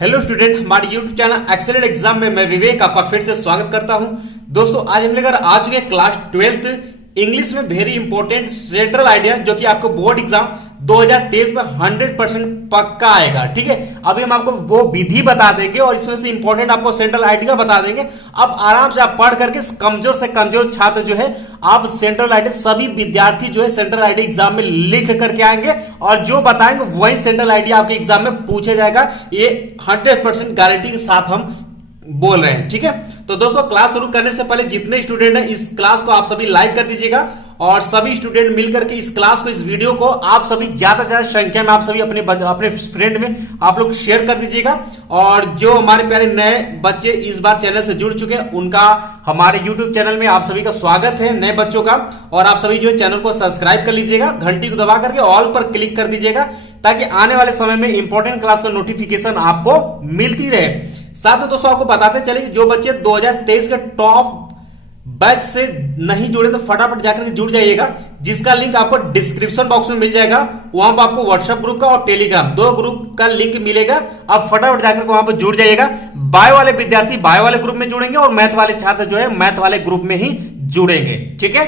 Hello student, हमारे YouTube channel excellent exam में मैं विवेक आपका फिर से स्वागत करता हूं। दोस्तों आज हम लेकर आ चुके हैं क्लास 12th इंग्लिश में वेरी इंपॉर्टेंट सेंट्रल आइडिया, जो कि आपको बोर्ड एग्जाम 2023 में 100% पक्का आएगा। ठीक है, अभी हम आपको वो विधि बता देंगे और इसमें से इंपॉर्टेंट आपको सेंट्रल आइडिया बता देंगे। अब आराम से आप पढ़ करके कमजोर से कमजोर छात्र जो है आप सेंट्रल आइडिया, सभी विद्यार्थी जो है सेंट्रल आइडिया एग्जाम में लिख करके आएंगे और जो बताएंगे वही सेंट्रल आइडिया आपके एग्जाम में पूछा जाएगा। ये 100% गारंटी के साथ हम बोल रहे हैं। ठीक है, तो दोस्तों क्लास शुरू करने से पहले जितने स्टूडेंट हैं इस क्लास को आप सभी लाइक कर दीजिएगा और सभी स्टूडेंट मिलकर के इस क्लास को, इस वीडियो को आप सभी ज्यादा से ज्यादा संख्या में आप सभी अपने फ्रेंड में आप लोग शेयर कर दीजिएगा। और जो हमारे प्यारे नए बच्चे इस बार चैनल से जुड़ चुके हैं उनका हमारे यूट्यूब चैनल में आप सभी का स्वागत है, नए बच्चों का। और आप सभी जो है चैनल को सब्सक्राइब कर लीजिएगा, घंटी को दबा करके ऑल पर क्लिक कर दीजिएगा ताकि आने वाले समय में इंपॉर्टेंट क्लास का नोटिफिकेशन आपको मिलती रहे। साथ में दोस्तों आपको बताते चले कि जो बच्चे 2023 के टॉप बैच से नहीं जुड़े तो फटाफट जाकर के जुड़ जाइएगा, जिसका लिंक आपको डिस्क्रिप्शन बॉक्स में मिल जाएगा। वहां पर आपको व्हाट्सएप ग्रुप का और टेलीग्राम दो ग्रुप का लिंक मिलेगा। आप फटाफट जाकर वहां पर जुड़ जाइएगा। बायो वाले विद्यार्थी बायो वाले ग्रुप में जुड़ेंगे और मैथ वाले छात्र जो है मैथ वाले ग्रुप में ही जुड़ेंगे। ठीक है,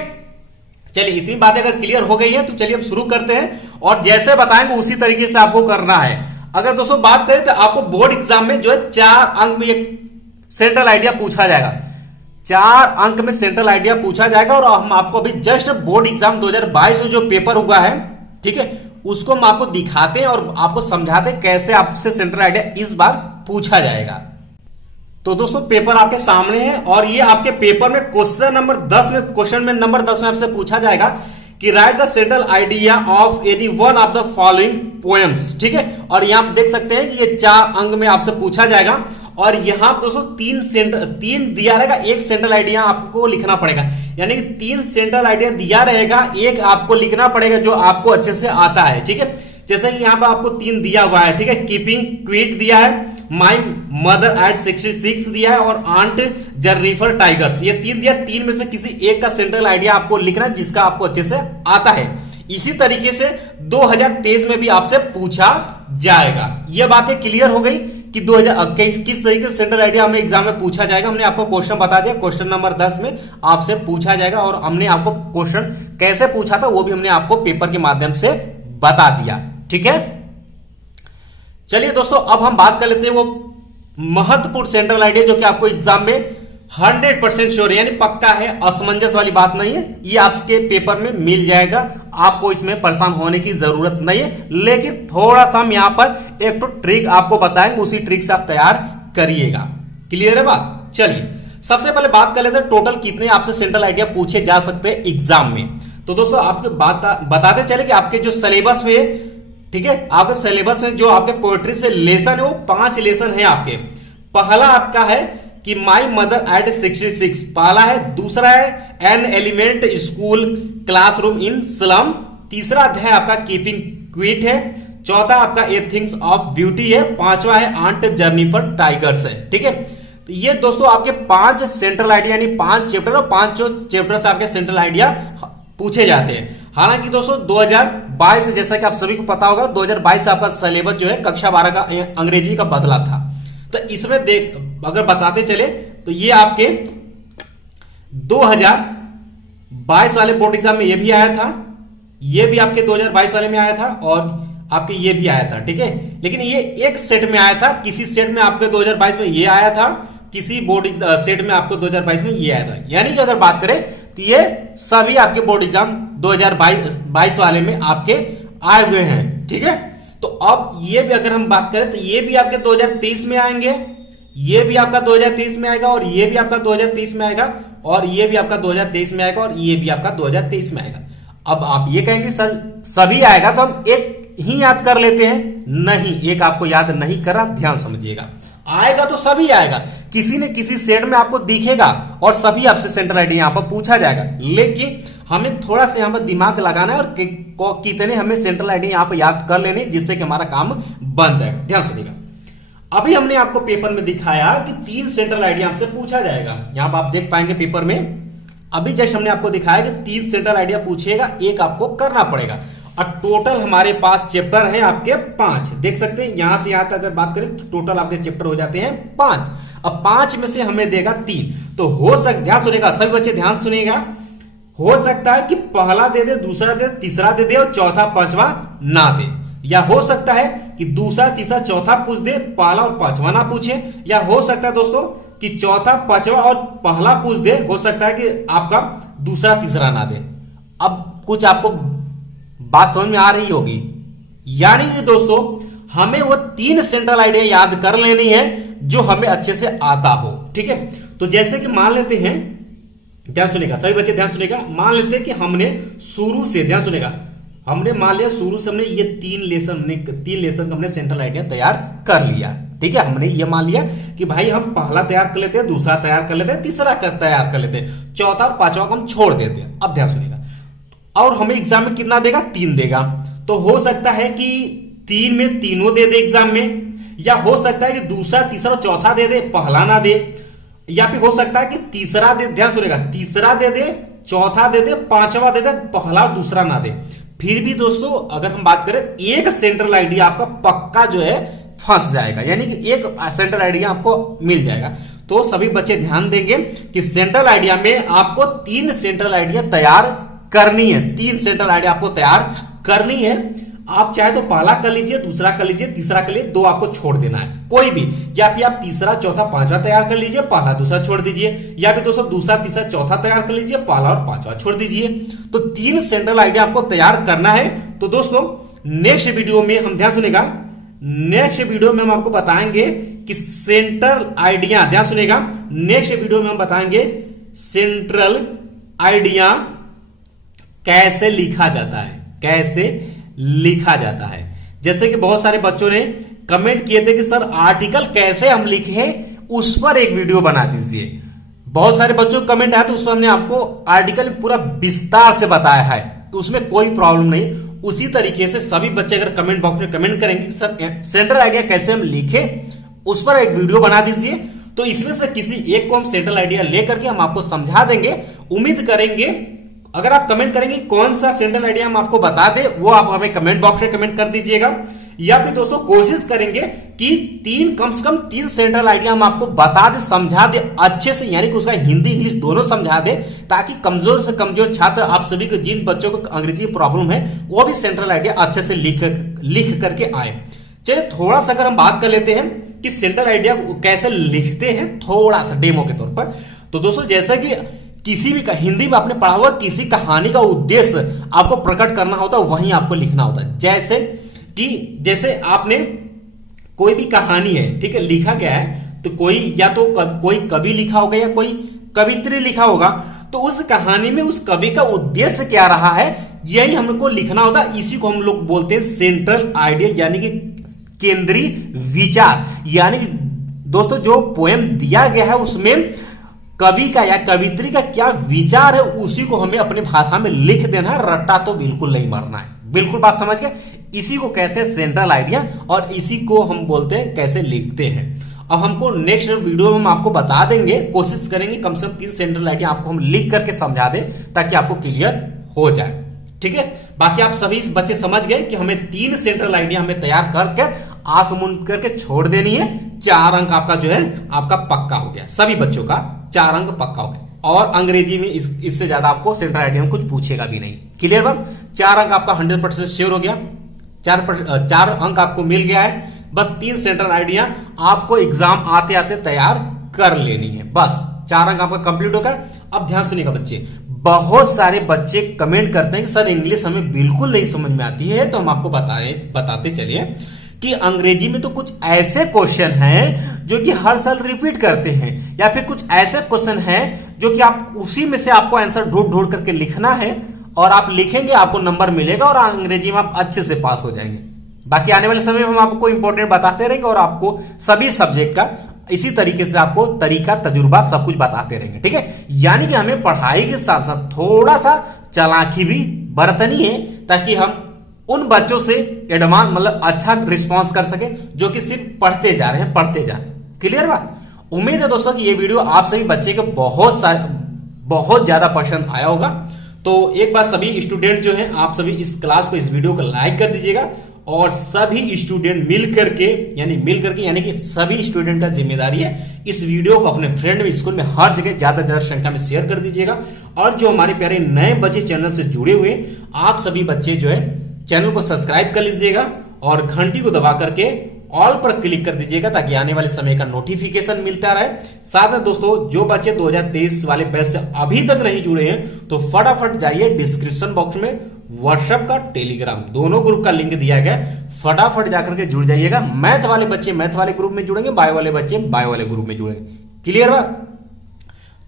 चलिए इतनी बातें अगर क्लियर हो गई है तो चलिए अब शुरू करते हैं और जैसे बताएंगे उसी तरीके से आपको करना है। अगर दोस्तों बात करें तो आपको बोर्ड एग्जाम में जो है 4 अंक में एक सेंट्रल आइडिया पूछा जाएगा। 4 अंक में सेंट्रल आइडिया पूछा जाएगा और हम आपको अभी जस्ट बोर्ड एग्जाम 2022 में जो पेपर हुआ है, ठीक है, उसको हम आपको दिखाते हैं और आपको समझाते हैं कैसे आपसे सेंट्रल आइडिया इस बार पूछा जाएगा। तो दोस्तों पेपर आपके सामने है और ये आपके पेपर में क्वेश्चन नंबर 10 में आपसे पूछा जाएगा कि right the central idea of any one of the following poems. ठीक है, और यहां आप देख सकते हैं कि ये 4 अंक में आपसे पूछा जाएगा और यहां दोस्तों 3 दिया रहेगा, एक सेंट्रल आइडिया आपको लिखना पड़ेगा। यानी कि 3 सेंट्रल आइडिया दिया रहेगा, एक आपको लिखना पड़ेगा जो आपको अच्छे से आता है। ठीक है, जैसे कि यहां पर आपको 3 दिया हुआ है। ठीक है, कीपिंग क्विट दिया है, माई मदर एट 66 दिया है और आंट जर्निफर टाइगर्स, ये 3 दिया। 3 में से किसी एक का सेंट्रल आइडिया आपको लिखना है जिसका आपको अच्छे से आता है। इसी तरीके से 2023 में भी आपसे पूछा जाएगा। ये बातें क्लियर हो गई कि 2021 किस तरीके से सेंट्रल आइडिया हमें एग्जाम में पूछा जाएगा। हमने आपको क्वेश्चन बता दिया, क्वेश्चन नंबर 10 में आपसे पूछा जाएगा और हमने आपको क्वेश्चन कैसे पूछा था वो भी हमने आपको पेपर के माध्यम से बता दिया। ठीक है, चलिए दोस्तों अब हम बात कर लेते हैं वो महत्वपूर्ण सेंट्रल आइडिया जो कि आपको एग्जाम में 100% श्योर यानी पक्का है, असमंजस वाली बात नहीं है। ये आपके पेपर में मिल जाएगा, आपको इसमें परेशान होने की जरूरत नहीं है। लेकिन थोड़ा सा हम यहां पर एक तो ट्रिक आपको बताएंगे, उसी ट्रिक से आप तैयार करिएगा। क्लियर है बात? चलिए सबसे पहले बात कर लेते हैं टोटल कितने आपसे सेंट्रल आइडिया पूछे जा सकते हैं एग्जाम में। तो दोस्तों आपको बताते चले कि आपके जो सिलेबस में, ठीक है, आपके सिलेबस में जो आपके पोएट्री से लेसन है वो 5 लेसन है आपके। पहला आपका है कि माई मदर एट 66 पहला है। दूसरा है an element school classroom in slum. तीसरा अध्याय आपका कीपिंग क्विट है। चौथा आपका ए थिंग्स ऑफ ब्यूटी है। 5वां है आंट जर्निफर टाइगर्स है। ठीक है, तो ये दोस्तों आपके 5 सेंट्रल आइडिया यानी 5 चैप्टर और 5 चैप्टर से आपके सेंट्रल आइडिया पूछे जाते हैं। हालांकि दोस्तों 2022 से, जैसा कि आप सभी को पता होगा, 2022 से आपका सिलेबस जो है कक्षा 12 का अंग्रेजी का बदला था। तो इसमें अगर बताते चले तो ये आपके 2022 वाले बोर्ड एग्जाम में ये भी आया था, ये भी आपके 2022 वाले में आया था और आपके ये भी आया था। ठीक है, लेकिन ये एक सेट में आया था, किसी सेट में आपके 2022 में ये आया था, किसी बोर्ड सेट में आपको 2022 में ये आया था। यानी कि अगर बात करें तो ये सभी आपके बोर्ड एग्जाम 2022 वाले में आपके आए हुए हैं। ठीक है, तो अब ये भी अगर हम बात करें तो ये भी आपके 2023 में आएंगे, ये भी आपका 2023 में आएगा और ये भी आपका 2023 में आएगा और ये भी आपका 2023 में आएगा और ये भी आपका 2023 में आएगा। अब आप ये कहेंगे सर सभी आएगा तो हम एक ही याद कर लेते हैं। नहीं, एक आपको याद नहीं करा, ध्यान समझिएगा। आएगा तो सभी आएगा, किसी न किसी सेट में आपको दिखेगा और सभी आपसे सेंट्रल आइडिया यहां पर पूछा जाएगा। लेकिन हमें थोड़ा सा यहां पर दिमाग लगाना है और कितने हमें सेंट्रल आइडिया यहां पर याद कर लेने जिससे कि हमारा काम बन जाएगा। ध्यान सुनिएगा, अभी हमने आपको पेपर में दिखाया कि 3 सेंट्रल आइडिया हमसे पूछा जाएगा। यहां पर आप देख पाएंगे पेपर में अभी जस्ट हमने आपको दिखाया कि 3 सेंट्रल आइडिया पूछेगा, एक आपको करना पड़ेगा और टोटल हमारे पास चैप्टर है आपके 5। देख सकते हैं यहां से यहां तक अगर बात करें तो टोटल आपके चैप्टर हो जाते हैं 5। अब 5 में से हमें देगा 3, तो हो सकता, ध्यान सुनेगा सभी बच्चे, ध्यान सुनिएगा, हो सकता है कि पहला दे दे, दूसरा दे, तीसरा दे दे और चौथा पांचवा ना दे, या हो सकता है कि दूसरा तीसरा चौथा पूछ दे, पहला और पांचवा ना पूछे, या हो सकता है दोस्तों कि चौथा पांचवा और पहला पूछ दे, हो सकता है कि आपका दूसरा तीसरा ना दे। अब कुछ आपको बात समझ में आ रही होगी, यानी कि दोस्तों हमें वो 3 सेंट्रल आइडिया याद कर लेनी है जो हमें अच्छे से आता हो। ठीक है, तो जैसे कि मान लेते हैं, ध्यान सुनेगा सभी बच्चे, ध्यान सुनेगा, मान लेते हैं कि हमने शुरू से, ध्यान सुनेगा, हमने मान लिया शुरू से हमने ये 3 लेसन का हमने सेंट्रल आइडिया तैयार कर लिया। ठीक है, हमने ये मान लिया कि भाई हम पहला तैयार कर लेते हैं, दूसरा तैयार कर लेते हैं, तीसरा तैयार कर लेते हैं, चौथा और पांचवा को हम छोड़ देते हैं। अब ध्यान सुनेगा, और हमें एग्जाम में कितना देगा, 3 देगा, तो हो सकता है कि 3 में तीनों दे दे एग्जाम में, या हो सकता है कि दूसरा तीसरा चौथा दे दे, पहला ना दे, या फिर हो सकता है कि तीसरा दे, ध्यान सुनेगा, तीसरा दे दे, चौथा दे दे, पांचवा दे दे, पहला और दूसरा ना दे। फिर भी दोस्तों अगर हम बात करें, एक सेंट्रल आइडिया आपका पक्का जो है फंस जाएगा, यानी कि एक सेंट्रल आइडिया आपको मिल जाएगा। तो सभी बच्चे ध्यान देंगे कि सेंट्रल आइडिया में आपको 3 सेंट्रल आइडिया तैयार करनी है, 3 सेंट्रल आइडिया आपको तैयार करनी है। आप चाहे तो पहला कर लीजिए, दूसरा कर लीजिए, तीसरा कर लीजिए, 2 आपको छोड़ देना है कोई भी, या फिर आप तीसरा चौथा पांचवा तैयार कर लीजिए, पहला दूसरा छोड़ दीजिए, या फिर दोस्तों दूसरा तीसरा चौथा तैयार कर लीजिए, पहला और पांचवा छोड़ दीजिए। तो 3 सेंट्रल आइडिया आपको तैयार करना है। तो दोस्तों नेक्स्ट वीडियो में हम, ध्यान सुनेगा, नेक्स्ट वीडियो में हम आपको बताएंगे कि सेंट्रल आइडिया, ध्यान सुनेगा, नेक्स्ट वीडियो में हम बताएंगे सेंट्रल आइडिया कैसे लिखा जाता है, कैसे लिखा जाता है। जैसे कि बहुत सारे बच्चों ने कमेंट किए थे कि सर आर्टिकल कैसे हम लिखें, उस पर एक वीडियो बना दीजिए। बहुत सारे बच्चों का कमेंट आया, तो उस पर हमने आपको आर्टिकल पूरा विस्तार से बताया है, उसमें कोई प्रॉब्लम नहीं। उसी तरीके से सभी बच्चे अगर कमेंट बॉक्स में कमेंट करेंगे कि सर सेंट्रल आइडिया कैसे हम लिखें, उस पर एक वीडियो बना दीजिए, तो इसमें से किसी एक को हम सेंट्रल आइडिया लेकर के हम आपको समझा देंगे। उम्मीद करेंगे अगर आप कमेंट करेंगे कौन सा सेंट्रल आइडिया हम आपको बता दे, वो आप हमें कमेंट बॉक्स में कमेंट कर दीजिएगा, या फिर दोस्तों कोशिश करेंगे कि कम से कम 3 सेंट्रल आइडिया हम आपको बता दे, समझा दे अच्छे से, यानी कि उसका हिंदी इंग्लिश दोनों समझा दे, ताकि कमजोर से कमजोर छात्र आप सभी को, जिन बच्चों को अंग्रेजी प्रॉब्लम है, वो भी सेंट्रल आइडिया अच्छे से लिख करके आए। चलिए थोड़ा सा अगर हम बात कर लेते हैं कि सेंट्रल आइडिया कैसे लिखते हैं, थोड़ा सा डेमो के तौर पर। तो दोस्तों जैसा कि किसी भी हिंदी में आपने पढ़ा हुआ, किसी कहानी का उद्देश्य आपको प्रकट करना होता है, वहीं आपको लिखना होता है। जैसे आपने कोई भी कहानी है, ठीक है, लिखा गया है, तो कोई या तो कोई कवि लिखा होगा या कोई कवित्री लिखा होगा, तो उस कहानी में उस कवि का उद्देश्य क्या रहा है, यही हमको लिखना होता है। इसी को हम लोग बोलते हैं सेंट्रल आइडिया, यानी कि केंद्रीय विचार। यानी दोस्तों जो पोएम दिया गया है उसमें कवि का या कवित्री का क्या विचार है, उसी को हमें अपनी भाषा में लिख देना है, रट्टा तो बिल्कुल नहीं मारना है। बिल्कुल बात समझ गए, इसी को कहते हैं सेंट्रल आइडिया, और इसी को हम बोलते हैं कैसे लिखते हैं। अब हमको नेक्स्ट वीडियो में हम आपको बता देंगे, कोशिश करेंगे कम से कम 3 सेंट्रल आइडिया आपको हम लिख करके समझा दें, ताकि आपको क्लियर हो जाए। ठीक है, बाकी आप सभी बच्चे समझ गए कि हमें 3 सेंट्रल आइडिया हमें तैयार करके आंख मूंद करके छोड़ देनी है। 4 अंक आपका जो है आपका पक्का हो गया, सभी बच्चों का 4 अंक पक्का हो गया, और अंग्रेजी में इससे ज्यादा आपको सेंट्रल आइडिया में कुछ पूछेगा भी नहीं। क्लियर बात, 4 अंक आपका 100% श्योर हो गया, 4 अंक आपको मिल गया है। बस 3 सेंट्रल आइडिया आपको एग्जाम आते आते तैयार कर लेनी है, बस 4 अंक आपका कंप्लीट होगा। अब ध्यान सुनिएगा बच्चे, बहुत सारे बच्चे कमेंट करते हैं कि सर इंग्लिश हमें बिल्कुल नहीं समझ में आती है, तो हम आपको बताते चलिए कि अंग्रेजी में तो कुछ ऐसे क्वेश्चन हैं जो कि हर साल रिपीट करते हैं, या फिर कुछ ऐसे क्वेश्चन हैं जो कि आप उसी में से आपको आंसर ढूंढ करके लिखना है, और आप लिखेंगे आपको नंबर मिलेगा, और अंग्रेजी में आप अच्छे से पास हो जाएंगे। बाकी आने वाले समय में हम आपको इंपॉर्टेंट बताते रहेंगे, और आपको सभी सब्जेक्ट का इसी तरीके से आपको तरीका तजुर्बा सब कुछ बताते रहेंगे। ठीक है, यानी कि हमें पढ़ाई के साथ साथ थोड़ा सा चालाकी भी बरतनी है, ताकि हम उन बच्चों से एडवांस मतलब अच्छा रिस्पांस कर सके जो कि सिर्फ पढ़ते जा रहे हैं। क्लियर बात, उम्मीद है दोस्तों कि ये वीडियो आप सभी बच्चे के बहुत ज्यादा पसंद आया होगा। तो एक बार सभी स्टूडेंट जो हैं आप सभी इस क्लास को, इस वीडियो को लाइक कर दीजिएगा और सभी स्टूडेंट मिल करके यानी कि सभी स्टूडेंट का जिम्मेदारी है इस वीडियो को अपने फ्रेंड में, स्कूल में, हर जगह ज्यादा से ज्यादा संख्या में शेयर कर दीजिएगा। और जो हमारे प्यारे नए बच्चे चैनल से जुड़े हुए आप सभी बच्चे जो है चैनल को सब्सक्राइब कर लीजिएगा और घंटी को दबा करके ऑल पर क्लिक कर दीजिएगा ताकि आने वाले समय का नोटिफिकेशन मिलता रहे। साथ में दोस्तों जो बच्चे 2023 वाले बैच से अभी तक नहीं जुड़े हैं तो फटाफट जाइए डिस्क्रिप्शन बॉक्स में व्हाट्सएप का, टेलीग्राम दोनों ग्रुप का लिंक दिया गया, फटाफट जाकर के जुड़ जाइएगा। मैथ वाले बच्चे मैथ वाले ग्रुप में जुड़ेंगे, बायो वाले बच्चे बायो वाले ग्रुप में जुड़ेंगे। क्लियर बा?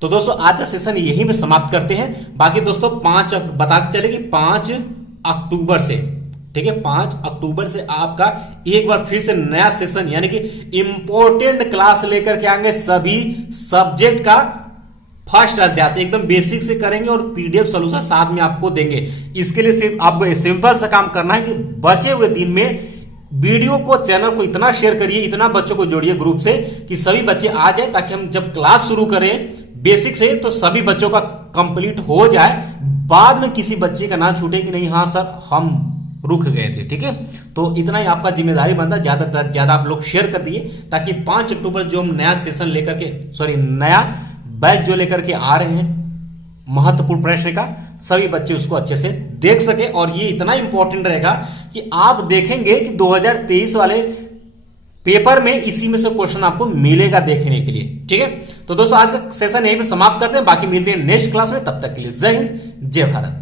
तो दोस्तों आज का सेशन यहीं पे समाप्त करते हैं। बाकी दोस्तों बताते चले कि 5 अक्टूबर से, ठीक है, 5 अक्टूबर से आपका एक बार फिर से नया सेशन यानी कि इंपॉर्टेंट क्लास लेकर के आएंगे। सभी सब्जेक्ट का फर्स्ट अध्याय से एकदम बेसिक से करेंगे और पीडीएफ सॉल्यूशन साथ में आपको देंगे। इसके लिए सिर्फ आपको सिंपल सा काम करना है कि बचे हुए दिन में वीडियो को, चैनल को इतना शेयर करिए, इतना बच्चों को जोड़िए ग्रुप से कि सभी बच्चे आ जाए, ताकि हम जब क्लास शुरू करें बेसिक से तो सभी बच्चों का कंप्लीट हो जाए, बाद में किसी बच्चे का ना छूटे कि नहीं हाँ सर हम रुक गए थे। ठीक है, तो इतना ही आपका जिम्मेदारी बनता है। ज्यादा से ज्यादा आप लोग शेयर कर दिए ताकि 5 अक्टूबर जो हम नया सेशन लेकर के नया बैच जो लेकर के आ रहे हैं महत्वपूर्ण प्रश्न का, सभी बच्चे उसको अच्छे से देख सके। और ये इतना इंपॉर्टेंट रहेगा कि आप देखेंगे कि 2023 वाले पेपर में इसी में से क्वेश्चन आपको मिलेगा देखने के लिए। ठीक है, तो दोस्तों आज का सेशन यहीं पे समाप्त करते हैं, बाकी मिलते हैं नेक्स्ट क्लास में। तब तक के लिए जय हिंद, जय भारत।